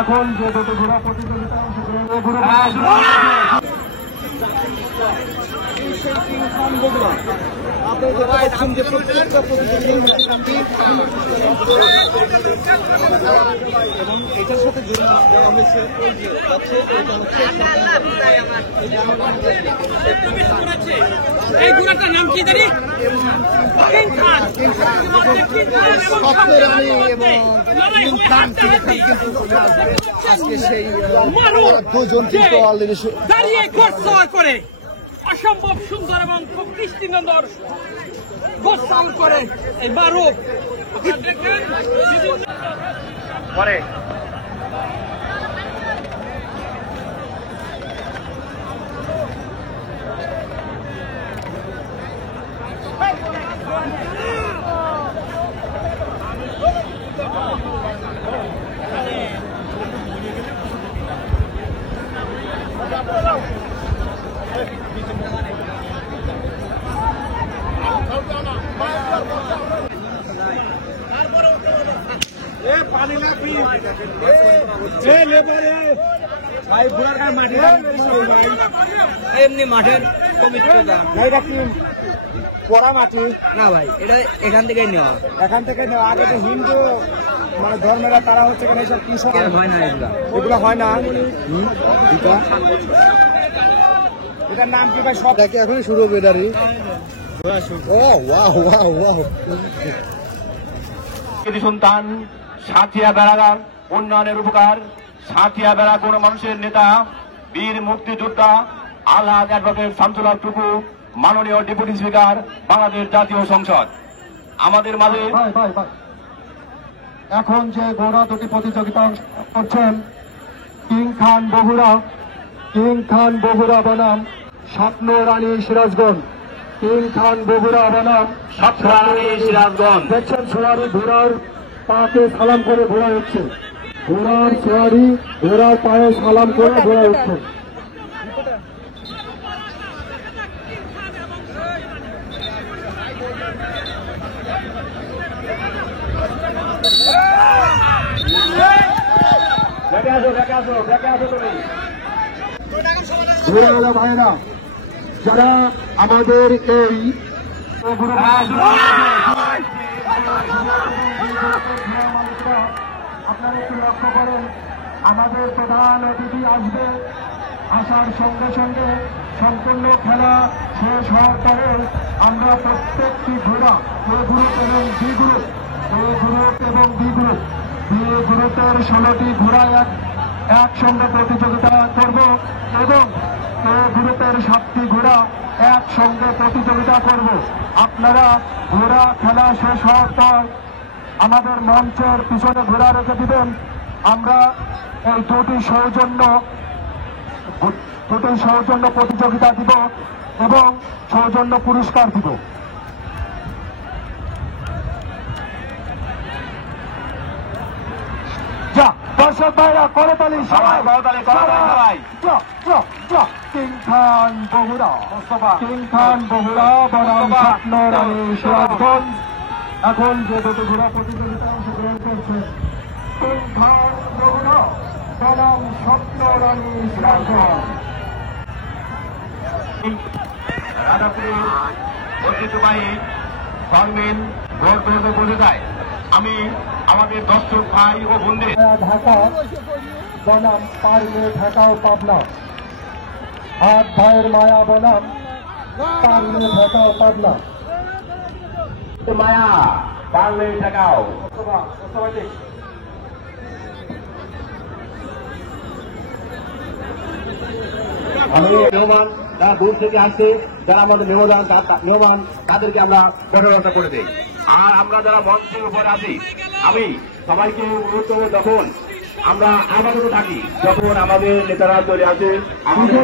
এখন যে দুটো ঘোড়া প্রতিযোগিতা এবং এটার সাথে দেওয়া হয়েছে এই ঘোড়াটার নাম কি জানি আজকে সেই দুজন কিন্তু অলরেডি দাঁড়িয়ে গোসল করে অসম্ভব সুন্দর এবং খুব দৃষ্টিনন্দন গোসল করে এই বারুক পরে এমনি মাঠের পবিত্রতা পড়া মাটি না ভাই এটা এখান থেকেই নেওয়া এখান থেকে নেওয়া। আগে যে হিন্দু মানে ধর্মেরা তারা হচ্ছে এখানে সব কৃষক হয় না এগুলা এগুলো হয় না। এটার নাম কি ভাই? সব দেখে এখনই শুরু হবে এটারই। ও ওয়াও ওয়াও ওয়াও। সন্তান সাথিয়া বেড়াগার উন্নয়নের উপকার সাথিয়া বেড়া কোন মানুষের নেতা বীর মুক্তিযোদ্ধা আলহাজ অ্যাডভোকেট শামসুল হক টুকু, মাননীয় ডেপুটি স্পিকার বাংলাদেশ জাতীয় সংসদ আমাদের মাঝে। এখন যে ঘোড়া দুটি প্রতিযোগিতা করছেন কিং খান বগুড়া বনাম স্বপ্ন রানী সিরাজগঞ্জ। কিং খান বগুড়া বনাম স্বপ্ন রানী সিরাজগঞ্জ। দেখছেন সোয়ারি ঘোড়ার পাকে সালাম করে ঘোড়া উঠছে। ঘোড়ার সোয়ারি ঘোড়ার পায়ে সালাম করে ঘোড়া উঠছে। ঘোড়াওয়ালা ভাইরা যারা আমাদের এই আপনারা একটু লক্ষ্য করেন, আমাদের প্রধান অতিথি আসবে। আসার সঙ্গে সঙ্গে সম্পূর্ণ খেলা শেষ হওয়ার পরে আমরা প্রত্যেকটি ঘোড়া এ গ্রুপ এবং বি গ্রুপ বি গ্রুপের 16টি ঘোড়া একসঙ্গে প্রতিযোগিতা করব এবং এ গ্রুপের 7টি ঘোড়া একসঙ্গে প্রতিযোগিতা করব। আপনারা ঘোড়া খেলা শেষ হওয়ার পর আমাদের মঞ্চের পিছনে ঘোড়া রেখে দিবেন। আমরা এই দুটি সৌজন্য প্রতিযোগিতা দিব এবং সৌজন্য পুরস্কার দিব। যা দর্শক ভাইরা করতালি সবাই কিং খান বগুড়া বনাম স্বপ্ন রানী সিরাজগঞ্জ। এখন যে দুটো ঘোড়া প্রতিযোগিতা অংশগ্রহণ করছে কিং খান বগুড়া বনাম স্বপ্ন রানী সিরাজগঞ্জ। ঐতিহ্যবাহী গভর্নমেন্ট ভোট গ্রহণে বলে যায়। আমি আমাদের দর্শক ভাই ও বোনদের ঢাকা বনাম পারলে ঢাকা ও পাবনা, হাত ভাইয়ের মায়া বনাম পারলে ঢাকা ও পাবনা। মায়া পারলে ঢাকাও আমি মেহমান যারা দূর থেকে আসছে, যারা আমাদের মেহমান তাদেরকে আমরা প্রচারণা করে দিই। আর আমরা যারা মঞ্চের উপরে আছি, আমি সবাইকে অনুরোধ করবো, যখন আমরা আপাতত থাকি, যখন আমাদের নেতারা চলে আসে আমাদের